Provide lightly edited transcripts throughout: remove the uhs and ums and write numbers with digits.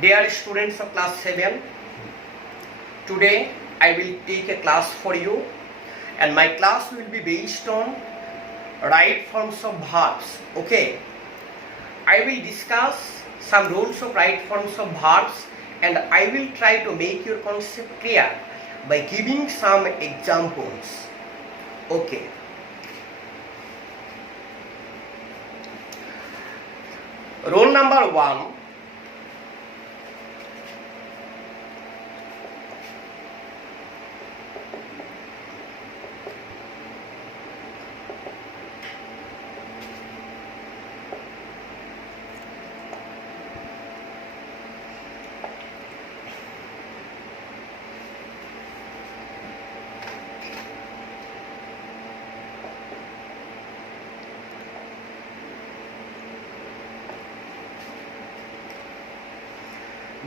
Dear students of class 7, today I will take a class for you, and my class will be based on right forms of verbs. Okay, I will discuss some rules of right forms of verbs, and I will try to make your concept clear by giving some examples. Okay. Rule number 1.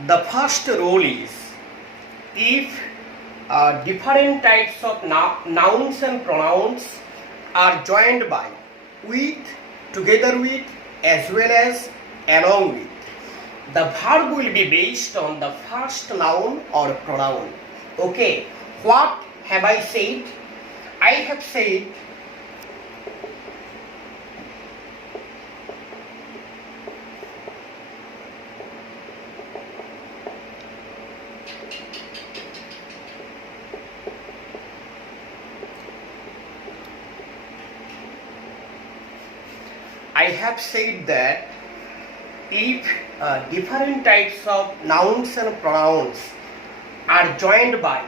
The first rule is, if different types of nouns and pronouns are joined by, with, together with, as well as along with, the verb will be based on the first noun or pronoun. Okay, what have I said? I have said that if different types of nouns and pronouns are joined by,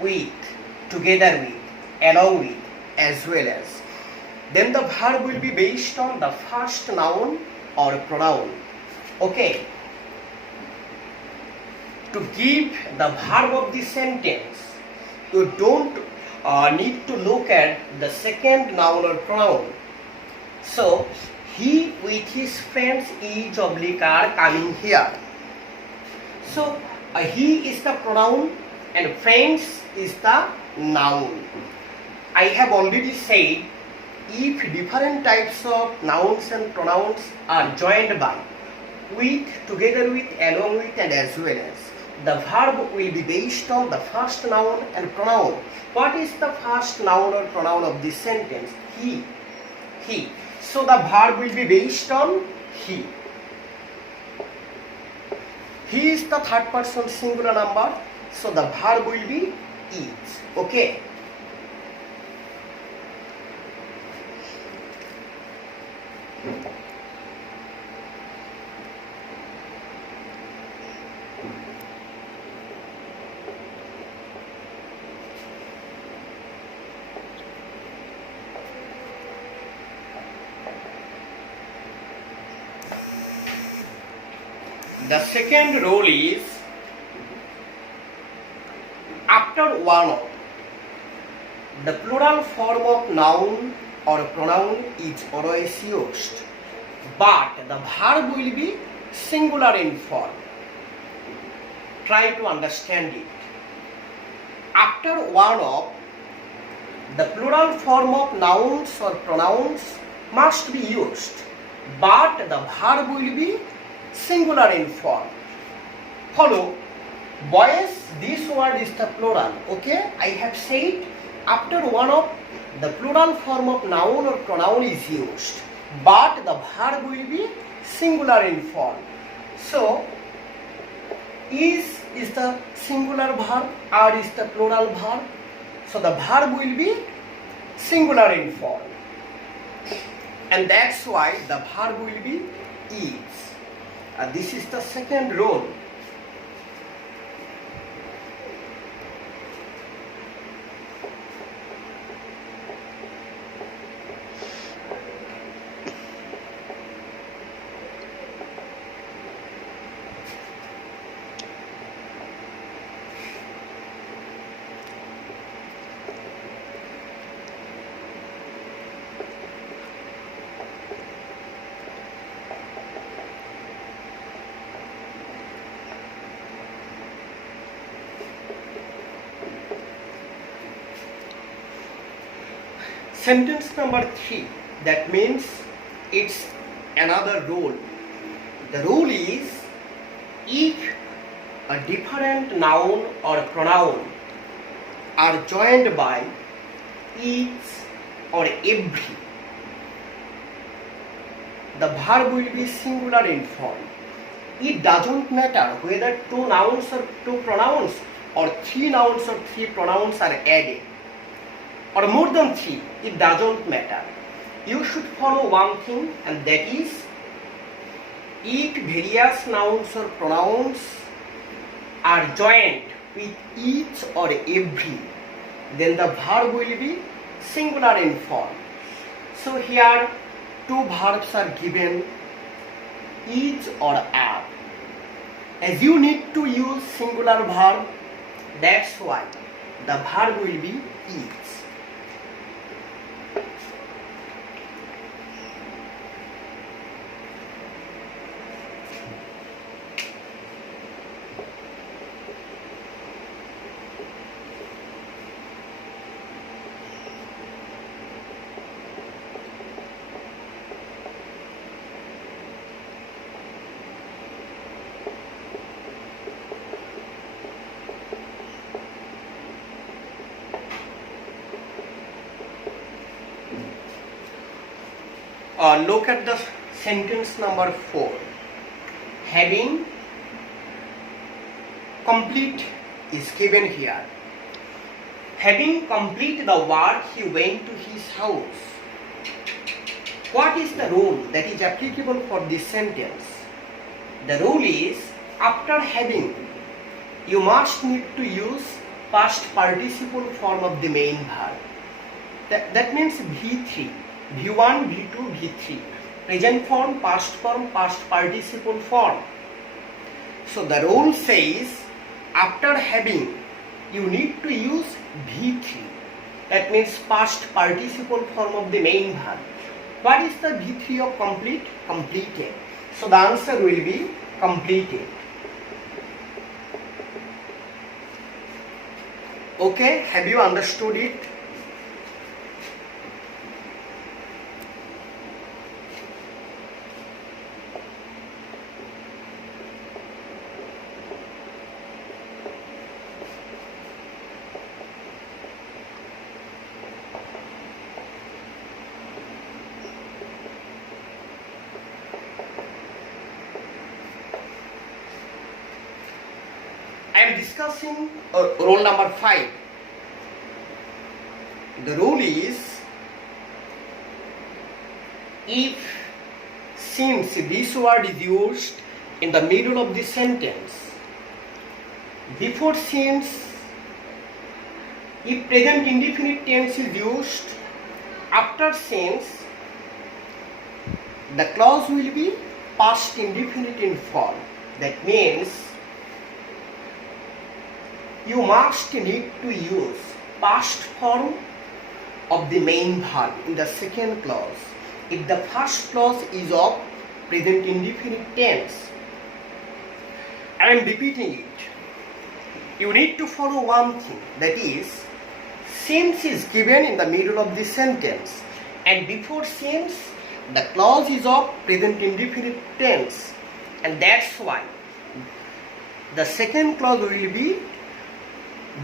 with, together with, along with, as well as, then the verb will be based on the first noun or pronoun. Okay. To give the verb of the sentence, you don't need to look at the second noun or pronoun. So, he with his friends is oblique are coming here. So, he is the pronoun and friends is the noun. I have already said, if different types of nouns and pronouns are joined by, with, together with, along with, and as well as, the verb will be based on the first noun and pronoun. What is the first noun or pronoun of this sentence? He. So the verb will be based on he. He is the third person singular number, so the verb will be is. Okay. The second rule is, after one of, the plural form of noun or pronoun is always used, but the verb will be singular in form. Try to understand it. After one of, the plural form of nouns or pronouns must be used, but the verb will be singular in form. Follow. Boys, this word is the plural. Okay, I have said after one of, the plural form of noun or pronoun is used, but the verb will be singular in form. So, is the singular verb, or is the plural verb. So the verb will be singular in form, and that's why the verb will be is. This is the second rule. Sentence number 3, that means it's another rule. The rule is, if a different noun or pronoun are joined by each or every, the verb will be singular in form. It doesn't matter whether two nouns or two pronouns or three nouns or three pronouns are added, or more than three, it doesn't matter. You should follow one thing, and that is, if various nouns or pronouns are joined with each or every, then the verb will be singular in form. So here two verbs are given, each or are. As you need to use singular verb, that's why the verb will be each. Look at the sentence number 4. Having complete is given here. Having completed the work, he went to his house. What is the rule that is applicable for this sentence? The rule is, after having, you must need to use past participle form of the main verb. That means V3. V1, V2, V3. Present form, past participle form. So the rule says, after having, you need to use V3. That means past participle form of the main verb. What is the V3 of complete? Completed. So the answer will be completed. Okay, have you understood it? I am discussing rule number 5. The rule is, if since this word is used in the middle of the sentence, before since, if present indefinite tense is used, after since, the clause will be past indefinite in form. That means you must need to use past form of the main verb in the second clause. If the first clause is of present indefinite tense, I am repeating it. You need to follow one thing, that is, since is given in the middle of the sentence, and before since, the clause is of present indefinite tense, and that's why the second clause will be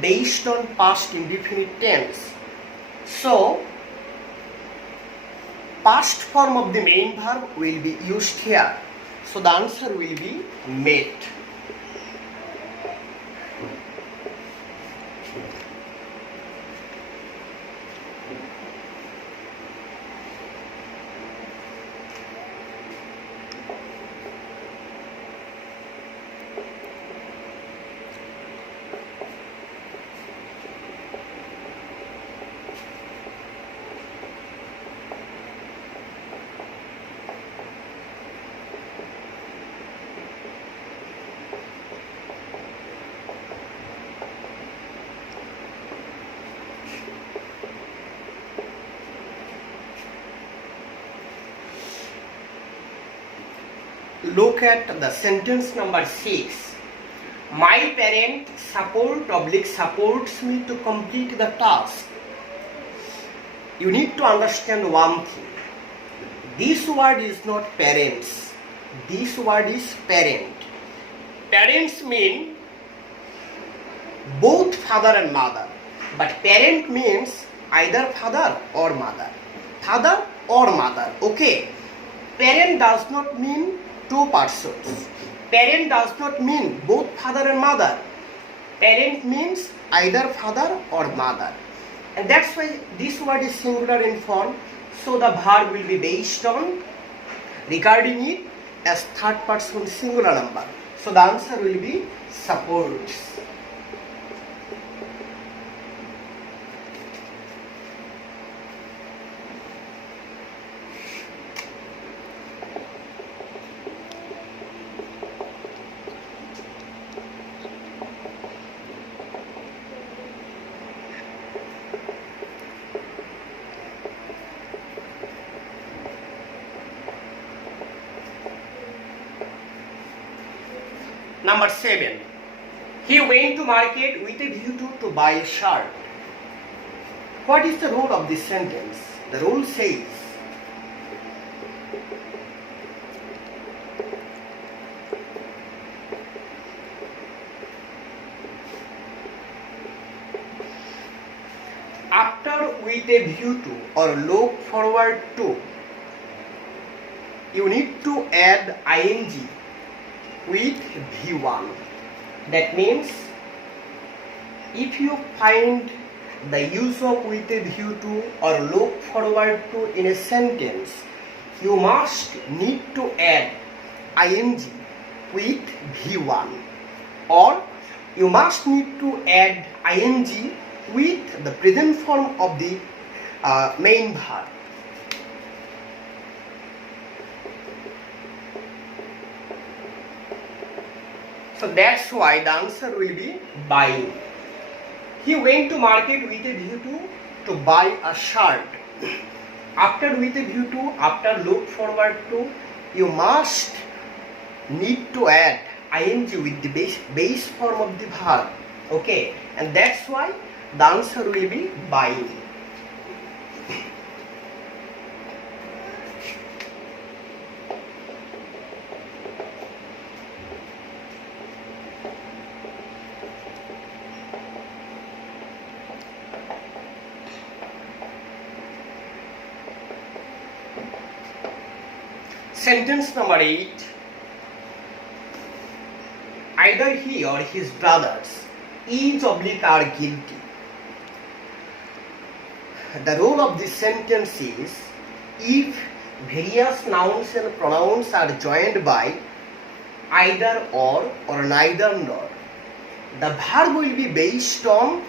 based on past indefinite tense. So, past form of the main verb will be used here. So, the answer will be met. Look at the sentence number 6. My parent supports me to complete the task. You need to understand one thing. This word is not parents. This word is parent. Parents mean both father and mother, but parent means either father or mother. Father or mother, okay. Parent does not mean two persons. Parent does not mean both father and mother. Parent means either father or mother. And that's why this word is singular in form. So the verb will be based on regarding it as third person singular number. So the answer will be supports. Number 7. He went to market with a view to buy a shirt. What is the role of this sentence? The role says, after with a view to or look forward to, you need to add ing with V1. That means if you find the use of with a view to or look forward to in a sentence, you must need to add ing with V1, or you must need to add ing with the present form of the main verb. So that's why the answer will be buying. He went to market with a view to buy a shirt. After with a view to, after look forward to, you must need to add ing with the base form of the verb. Okay, and that's why the answer will be buying. Sentence number 8. Either he or his brothers each oblique are guilty. The role of this sentence is if various nouns and pronouns are joined by either or neither nor, the verb will be based on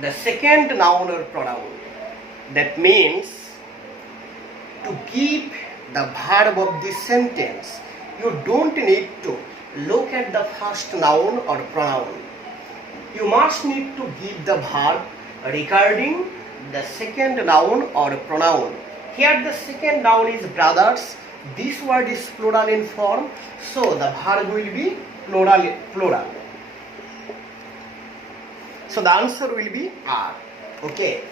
the second noun or pronoun. That means to give the verb of this sentence, you don't need to look at the first noun or pronoun. You must need to give the verb regarding the second noun or pronoun. Here the second noun is brothers. This word is plural in form, so the verb will be plural. So the answer will be are. Okay.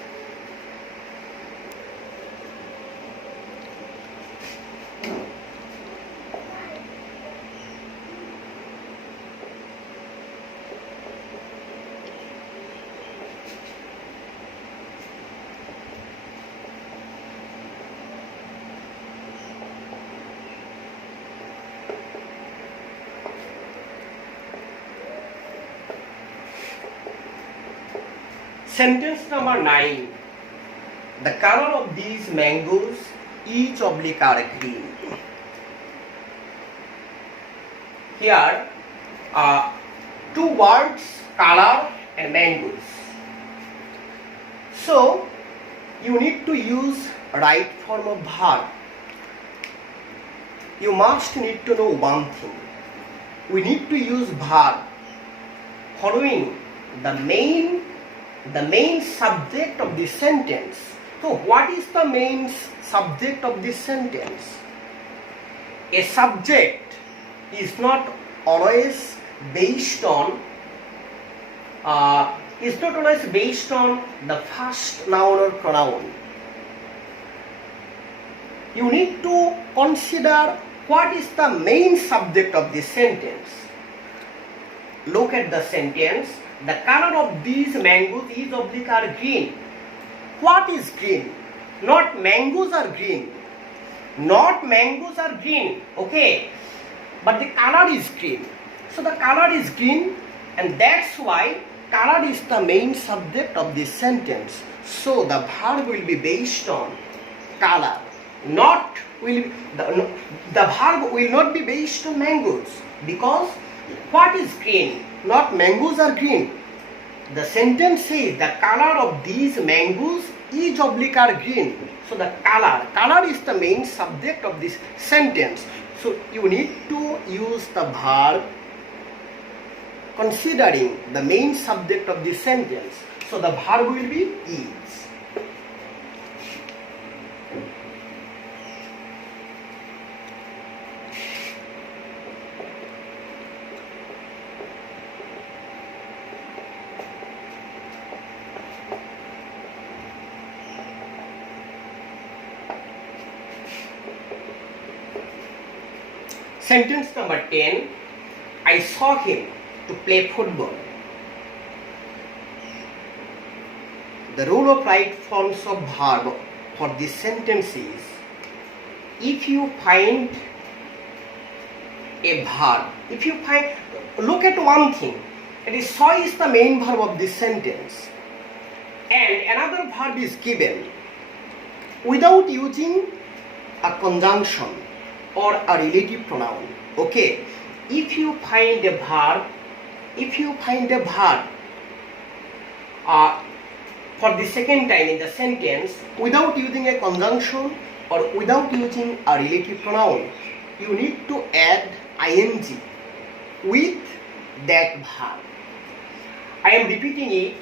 Sentence number 9. The color of these mangoes each oblique are green. Here two words, color and mangoes. So you need to use right form of verb. You must need to know one thing. We need to use verb following the main subject of this sentence. So what is the main subject of this sentence? A subject is not always based on the first noun or pronoun. You need to consider what is the main subject of this sentence. look at the sentence. The color of these mangoes is oblique are green. What is green? Not mangoes are green. Not mangoes are green. Okay. But the color is green. So the color is green, and that's why color is the main subject of this sentence. So the verb will be based on color. The verb will not be based on mangoes, because what is green? Not mangoes are green. The sentence says the color of these mangoes is oblique are green. So the color is the main subject of this sentence. So you need to use the verb considering the main subject of this sentence. So the verb will be is. Sentence number 10. I saw him to play football. The rule of right forms of verb for this sentence is, if you find a verb, look at one thing. It is saw is the main verb of this sentence, and another verb is given without using a conjunction or a relative pronoun. Okay, if you find a verb for the second time in the sentence without using a conjunction or without using a relative pronoun, you need to add ing with that verb. I am repeating it.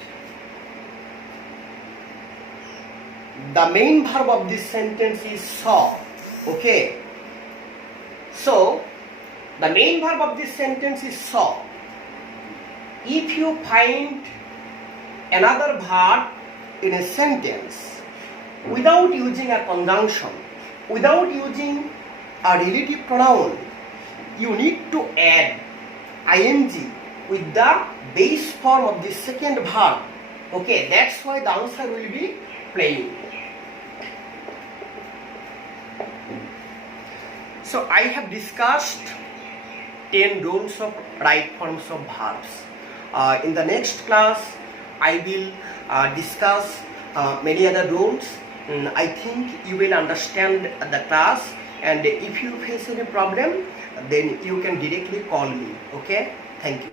The main verb of this sentence is saw. Okay. So, the main verb of this sentence is saw. If you find another verb in a sentence without using a conjunction, without using a relative pronoun, you need to add ing with the base form of the second verb. Okay, that's why the answer will be playing. So I have discussed 10 rules of right forms of verbs. In the next class, I will discuss many other rules. I think you will understand the class, and if you face any problem, then you can directly call me. Okay? Thank you.